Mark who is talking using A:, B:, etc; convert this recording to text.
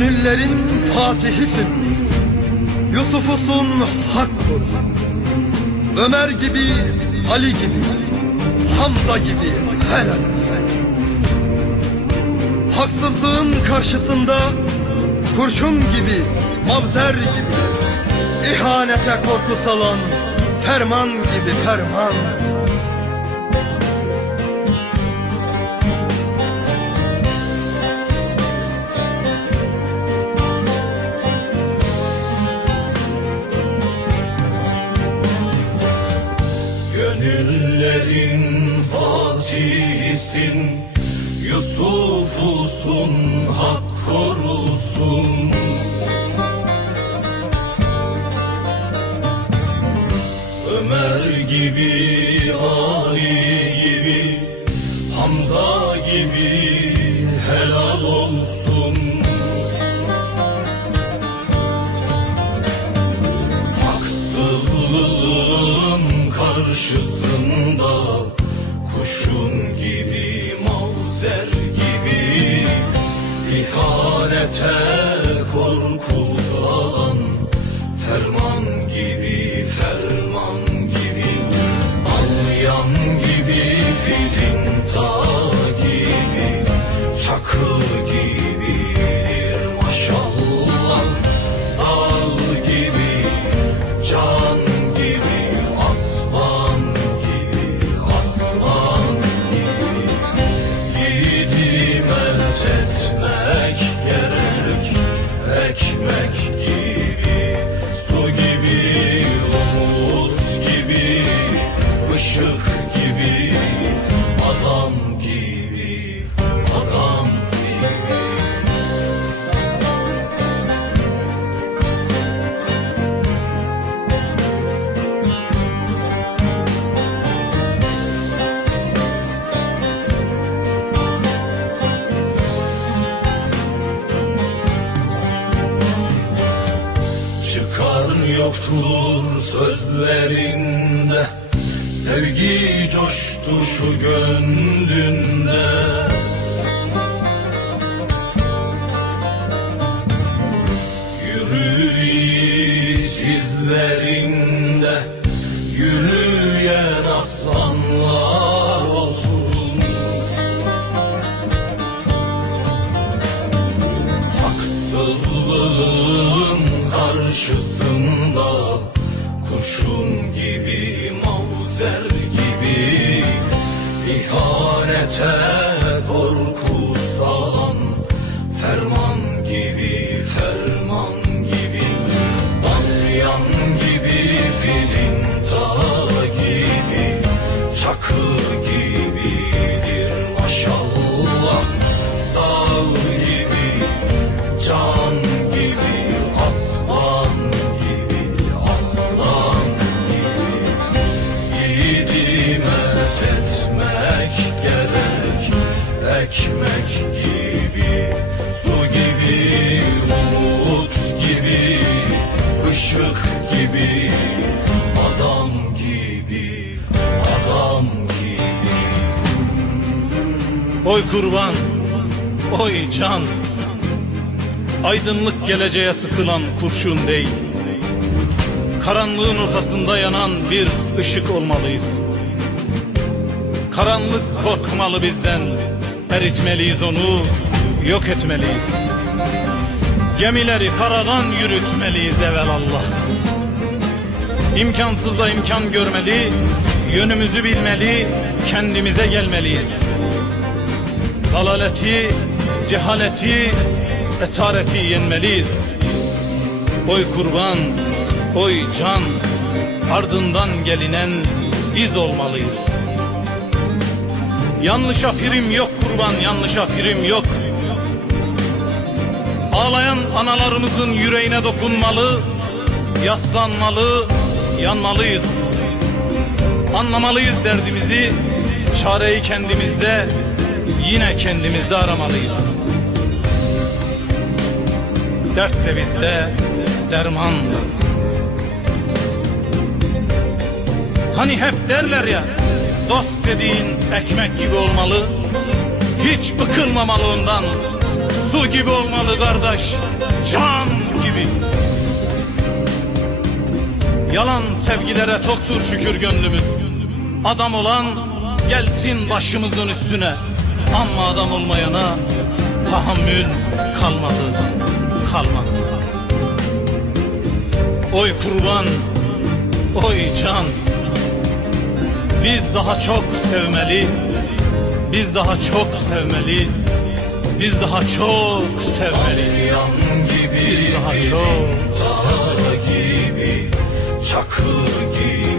A: Gönüllerin fatihisin. Yusuf'usun hak korusun Ömer gibi, Ali gibi Hamza gibi helal. Haksızlığın karşısında Kurşun gibi, mavzer gibi İhanete korku salan Ferman gibi ferman
B: fatihisin Yusuf'usun hak korusun. Ömer gibi, Ali gibi Hamza gibi helal olsun. Haksızlığın karşısında Çıkar yoktur sözlerinde. Sevgi coştu şu gönlünde İhanete korku
C: Oy kurban, oy can. Aydınlık geleceğe sıkılan kurşun değil. Karanlığın ortasında yanan bir ışık olmalıyız. Karanlık korkmalı bizden. Eritmeliyiz onu, yok etmeliyiz. Gemileri karadan yürütmeliyiz evelallah İmkansızda imkan görmeli Yönümüzü bilmeli, kendimize gelmeliyiz Dalaleti, cehaleti, esareti yenmeliyiz. Oy kurban, oy can, ardından gelinen biz olmalıyız. Yanlışa prim yok kurban, yanlışa prim yok. Ağlayan analarımızın yüreğine dokunmalı, yaslanmalı, yanmalıyız. Anlamalıyız derdimizi, çareyi kendimizde, yine kendimizde aramalıyız. Dert de bizde, derman da. Hani hep derler ya, dost dediğin ekmek gibi olmalı, hiç bıkılmamalı ondan, Su gibi olmalı kardeş, can gibi. Yalan sevgilere çoktur şükür gönlümüz. Adam olan gelsin başımızın üstüne. Ama adam olmayana tahammül kalmadı, kalmadı. Oy kurban, oy can. Biz daha çok sevmeli, biz daha çok sevmeli, biz daha çok sevmeli.
B: Gibi
C: Biz daha çok
B: Dağ gibi Çakır gibidir